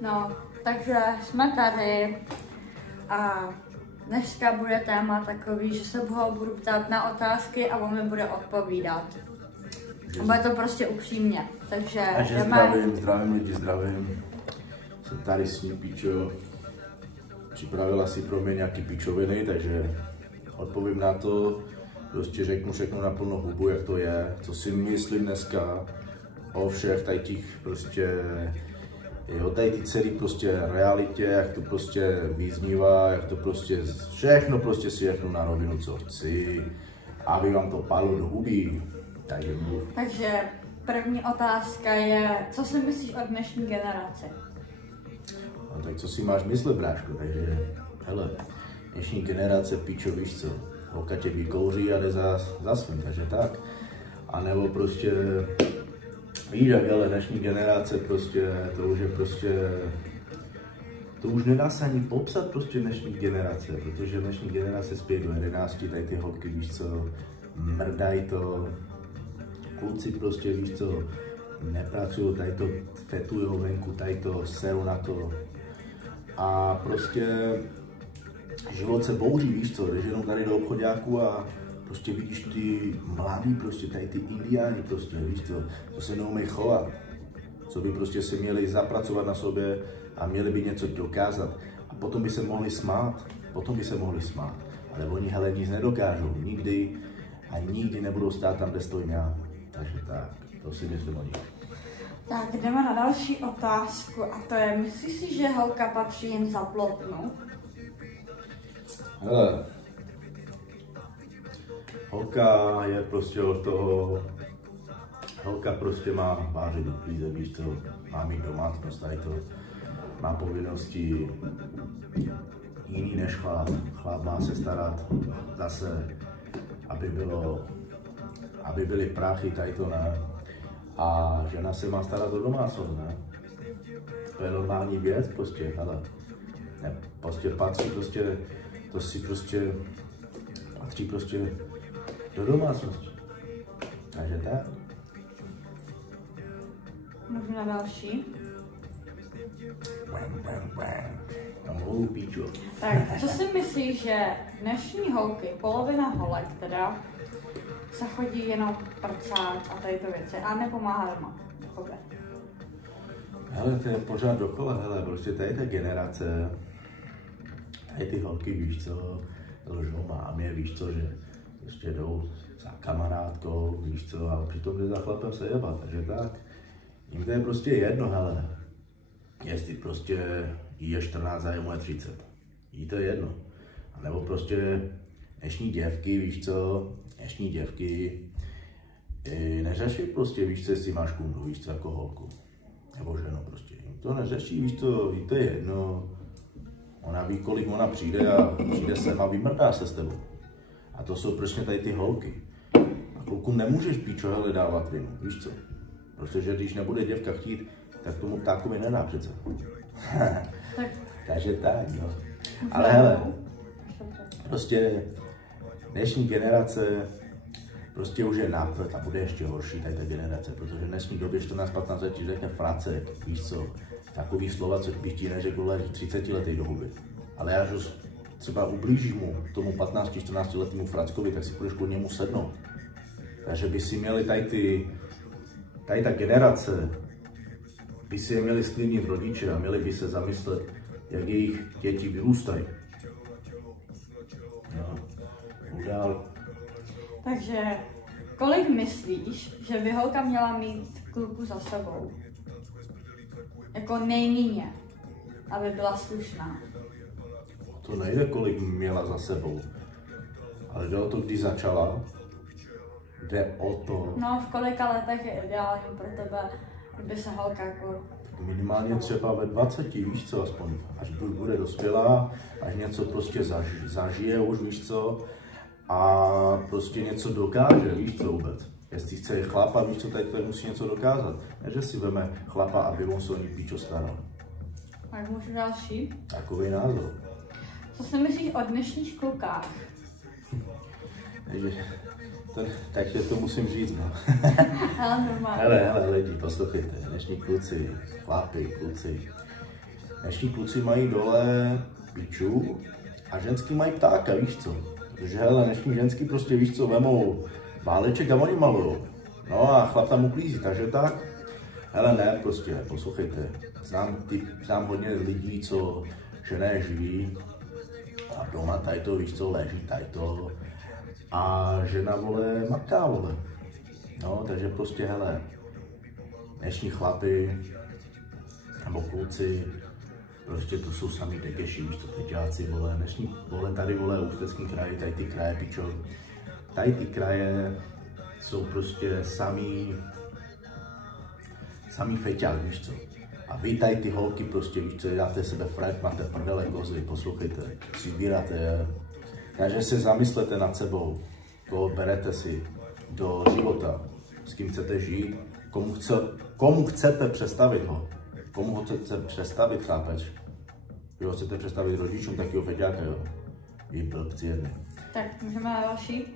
No, takže jsme tady a dneska bude téma takový, že se ho budu ptát na otázky a on mi bude odpovídat. Bude to prostě upřímně, takže zdravím lidi, zdravím. Jsem tady s ní, Píčo. Připravila si pro mě nějaký pičoviny, takže odpovím na to. Prostě řeknu na plnou hubu, jak to je, co si myslím dneska o všech tady těch prostě, jo, tady ty celý prostě realitě, jak to prostě vyznívá, jak to prostě všechno prostě si řeknu na rovinu, co chci, aby vám to padlo do huby. Takže první otázka je, co si myslíš o dnešní generaci? No tak co si máš myslet, bráško, takže hele, dnešní generace, Píčo, víš co, holka tě vykouří a jde za svým, takže tak. A nebo prostě, víš jak, ale dnešní generace prostě, to už je prostě, to už nedá se ani popsat prostě dnešní generace, protože dnešní generace zpět do 11, tady ty holky, víš co, mrdají to, kluci prostě, víš co, nepracují, tady to fetujou venku, tady to serou na to a prostě život se bouří, víš co, jdeš jenom tady do obchodáku a prostě vidíš ty mladí, prostě tady ty indiáni prostě, víš co se neumějí chovat, co by prostě si měli zapracovat na sobě a měli by něco dokázat a potom by se mohli smát, ale oni hele nic nedokážou, nikdy a nikdy nebudou stát tam, kde stojím já, takže tak, to si myslím o nich. Tak jdeme na další otázku a to je, myslíš si, že holka patří jen za plotnu? Hele, holka je prostě od toho, holka prostě má vážit uklízet, víš co, má mít domácnost, tady to má povinnosti jiný než chlap. Chlap má se starat zase, aby byly prachy, tady to ne. A žena se má starat o domácnost, ne? To je normální věc, prostě, hele. Ne, prostě patří prostě, to si prostě, patří prostě do domácnosti. Takže tak. Můžu na další? Na mou Píčo. Tak, co si myslíš, že dnešní holky, polovina holek teda, se chodí jenom prcát a tady to věci a nepomáhá doma? Hele, to je pořád dokola, hele, prostě tady ta generace, tady ty holky, víš co, lžou mámě, víš co, že prostě jdou za kamarádkou, víš co, ale přitom jde za chlapem se jebat, takže tak. Jim to je prostě jedno, hele, jestli prostě jí je 14 a je mu je 30, jí to je jedno. A nebo prostě dnešní děvky, víš co, dnešní děvky neřeší prostě, víš co, jestli máš kundlu, víš co, jako holku. Nebo ženu prostě, to neřeší, víš co, jí to je jedno. Ona ví, kolik ona přijde a přijde sem a vymrdá se s tebou. A to jsou prostě tady ty holky. A klukům nemůžeš, Píčo, hele, dávat vinu, víš co. Protože když nebude děvka chtít, tak tomu ptákovi nedá přece. Takže tak, no. Ale hele, prostě dnešní generace prostě už je náprd a bude ještě horší tady ta generace, protože v dnešní době 14-15 let ti řekne fracek, víš co, takový slova, co bych ti neřekl 30 letý do huby. Ale až už třeba ublížíš mu, tomu 15-14 letýmu frackovi, tak si půjdeš k němu sednout. Takže by si měli tady ta generace, by si je měli sklidnit rodiče a měli by se zamyslet, jak jejich děti vyrůstají. No, udál. Takže kolik myslíš, že by holka měla mít kluku za sebou? Jako nejméně, aby byla slušná. To nejde, kolik měla za sebou, ale jde o to, když začala. Jde o to. No, v kolika letech je ideální pro tebe, kdyby se holka jako... Minimálně třeba ve 20, víš co, aspoň, až bude dospělá, až něco prostě zažije už, víš co, a prostě něco dokáže, víš co vůbec. Jestli chce chlapa, víš co, tady musí něco dokázat. Ne, že si veme chlapa, aby on se o ní Píčo staral. Tak můžu další? Takový názor. Co si myslíš o dnešních klukách? Takže to musím říct, no. Hele, normálně. Hele, lidi, poslouchejte, dnešní kluci, chlapi, kluci, Dnešní kluci mají dole piču a ženský mají ptáka, víš co? Protože hele, dnešní ženský prostě víš co, vemou váleček a oni malujou. No a chlap tam uklízí, takže tak. Hele ne, prostě, poslouchejte, znám hodně lidí, co žena je živí a doma tady to, víš co, leží tady to a žena, vole, maká, vole. No, takže prostě, hele, dnešní chlapi, nebo kluci, prostě to jsou sami degeši, víš co, peťáci, vole, dnešní, vole, tady, vole, Ústecký kraj, tady ty kraje, pičo, tady ty kraje jsou prostě samý feťák, víš co. A vy tady ty holky prostě, víš co, dáte sebe frajt, máte prdele kozy, poslouchejte, si vybíráte, takže se zamyslete nad sebou, koho berete si do života, s kým chcete žít, komu chcete představit ho, komu ho chcete představit, chápeš? Vy ho chcete představit rodičům takového feťáka, jo. Vy blbci jedni. Tak můžeme na další.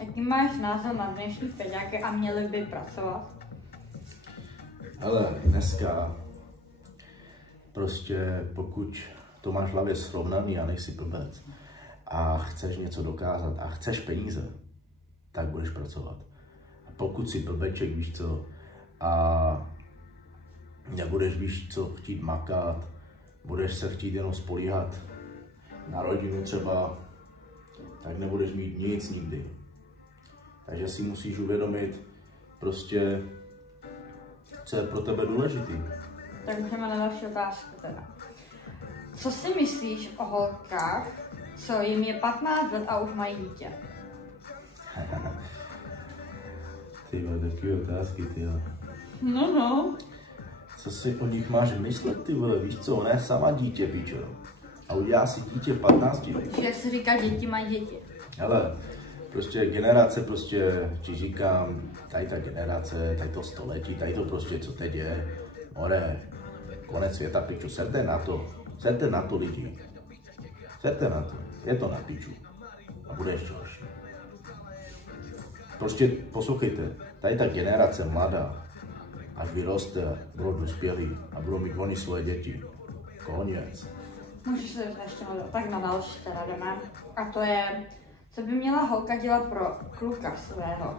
Jaký máš názor na dnešní feťáky a měli by pracovat? Hele, dneska prostě pokud to máš v hlavě srovnaný a nejsi blbec a chceš něco dokázat a chceš peníze, tak budeš pracovat. A pokud si blbeček, víš co, a nebudeš, víš co, chtít makat, budeš se chtít jenom spolíhat na rodinu třeba, tak nebudeš mít nic nikdy. Takže si musíš uvědomit prostě, co je pro tebe důležitý. Tak můžeme na další otázku teda. Co si myslíš o holkách, co jim je 15 let a už mají dítě? Ty vole, takové otázky, ty jo. No. Co si o nich máš myslet, ty vole, víš co, ona je sama dítě, pičo. A udělá si dítě v 15 letech. Jak se říká, děti mají děti. Hele, prostě generace, prostě, ti říkám, tady ta generace, tady to století, tady to prostě, co teď je, more, konec světa, piču, serte na to lidi, serte na to, je to na piču a bude ještě horší. Prostě poslouchejte, tady ta generace mladá, až vyroste, budou dospělí a budou mít oni svoje děti, konec. Můžeš se ještě tak na další teda jdeme. A to je, co by měla holka dělat pro kluka svého?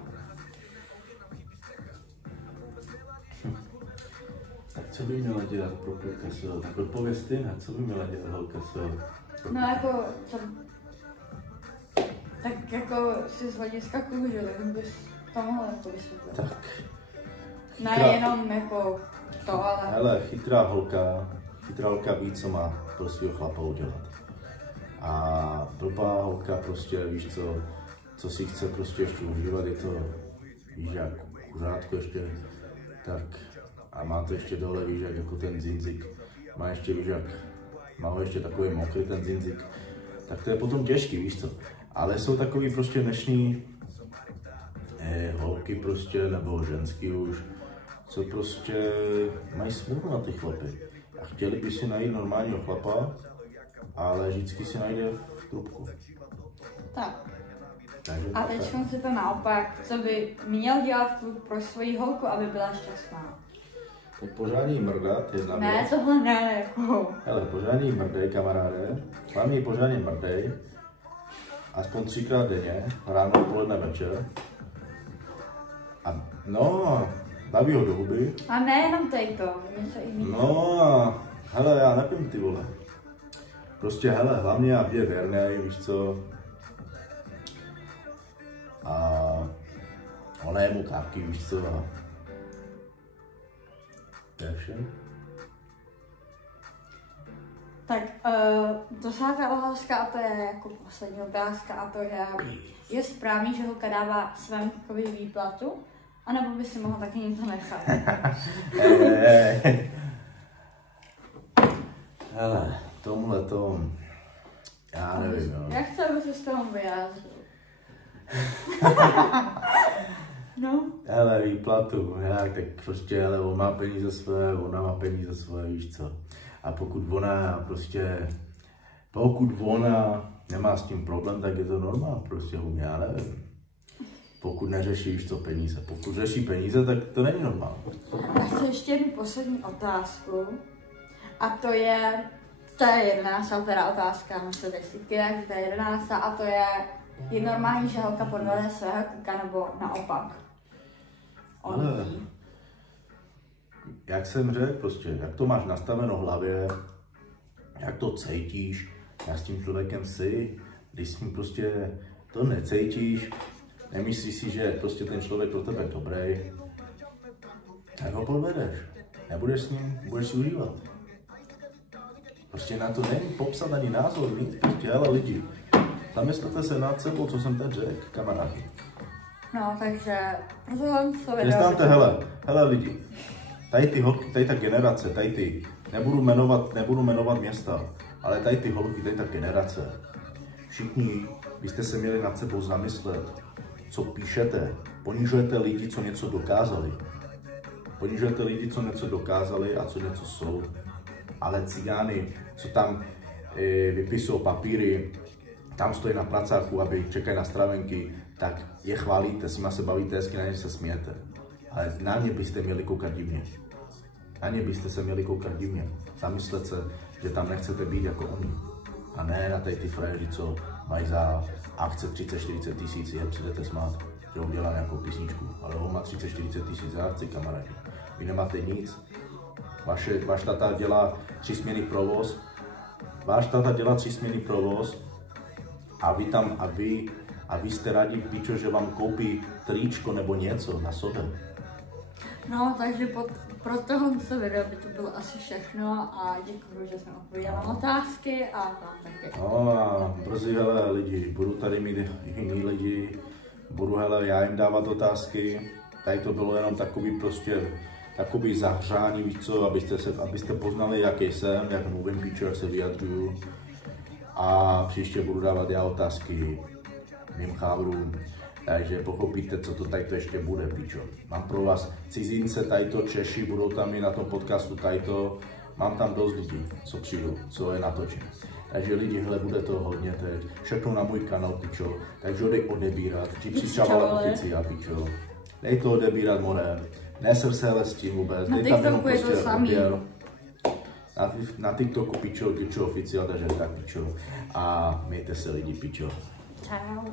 Tak co by měla dělat pro kluka svého? Tak odpověz ty, na co by měla dělat holka svého? No jako, co... Tak jako si z hlediska kluku, že tak bys to mohla jako vysvětlit. Tak. Ne jenom jako to, ale... Hele, chytrá holka ví, co má pro svého chlapa udělat. A blbá holka prostě, víš co si chce prostě ještě užívat, je to, víš jak, kuřátko ještě, tak a má to ještě dole, víš jak, jako ten zinzik, má ještě, víš jak, má ho ještě takový mokrý ten zinzik, tak to je potom těžký, víš co. Ale jsou takový prostě dnešní holky prostě, nebo ženský už, co prostě mají smůlu na ty chlapy. A chtěli by si najít normálního chlapa, ale vždycky si najde v trubku. Tak. Takže a teď si to naopak, co by měl dělat kluk pro svoji holku, aby byla šťastná? Tak pořádně mrdat, jedna věc. Ne, tohle ne, jako. Hele, pořádně mrdej, kamaráde. Hlavně pořádně mrdej. Aspoň 3krát denně, ráno, poledne, večer. A no, baví ho do huby. A nejenom to, něco jiného. No a hele, já nevím, ty vole. Prostě hele, hlavně já je věrnej, víš co. A ona je mu kápky, víš co. A to je vše. Tak, 10. otázka, a to je jako poslední otázka, a to je správný, že holka dává svému klukovi výplatu? A nebo by si mohl taky něco nechat? Hele, tomhletom, já nevím, jo. Já chci, aby se s tomu vyjádřil. No. Hele, výplatu, jak, tak prostě, hele, on má peníze svoje, ona má peníze svoje, víš co. A pokud ona nemá s tím problém, tak je to normál, prostě u mě, já nevím. Pokud neřeší, víš co, peníze. Pokud řeší peníze, tak to není normální. A chci ještě jednu poslední otázku. A to je 11. teda otázka, na desítky, takže to je 11. A to je normální, že holka podvede svého kluka nebo naopak? Ale, jak jsem řekl, prostě, jak to máš nastaveno v hlavě, jak to cítíš, jak s tím člověkem jsi, když s ním prostě to necítíš, nemyslíš si, že prostě ten člověk pro tebe dobrý, tak ho podvedeš. Nebudeš s ním, budeš si užívat. Prostě na to není popsat ani názor, nic, prostě, hele lidi, zamyslete se nad sebou, co jsem teď řekl, kamarádi. No, takže proto to video. Přestaňte, hele lidi, tady ty holky, tady ta generace, tady ty, nebudu jmenovat města, ale tady ty holky, tady ta generace, všichni byste se měli nad sebou zamyslet, co píšete, ponižujete lidi, co něco dokázali. Ponižujete lidi, co něco dokázali a co něco jsou. Ale cigány, co tam vypisují papíry, tam stojí na pracáku, aby čekají na stravenky, tak je chválíte, s nima se bavíte, hezky na ně se smějete. Ale na ně byste měli koukat divně. Na ně byste se měli koukat divně. Zamyslet se, že tam nechcete být jako oni. A ne na tady ty frajeři, co mají za akce 30-40 tisíc, je přijdete smát, že udělá nějakou písničku. Ale on má 30-40 tisíc za akci, kamarádi. Vy nemáte nic. Váš tata dělá 3směnný provoz. Váš tata dělá 3směnný provoz a vy jste rádi, pičo, že vám koupí tričko nebo něco na sobě. No, takže pro tohle video by to bylo asi všechno a děkuji, že jsem odpověděla na otázky a vám taky. No a brzy, hele lidi, budu tady mít jiný lidi, budu, hele, já jim dávat otázky. Tady to bylo jenom takový prostě, takový zahřání, víš co, abyste poznali, jaký jsem, jak mluvím, pičo, jak se vyjadřuju. A příště budu dávat já otázky mým chávrům, takže pochopíte, co to tadyto ještě bude, pičo. Mám pro vás cizince, tadyto Češi, budou tam i na tom podcastu tadyto. Mám tam dost lidí, co přijdu, co je natočen. Takže lidi, hele, bude to hodně teď. Všechno na můj kanál, pičo. Takže dej odebírat, či přičavala oficiál, pičo. Dej to odebírat, more. Neser se hele s tím vůbec. Na TikToku je to samý. Na TikToku, pičo, oficiál, takže tak, pičo. A mějte se lidi, pičo. Čau.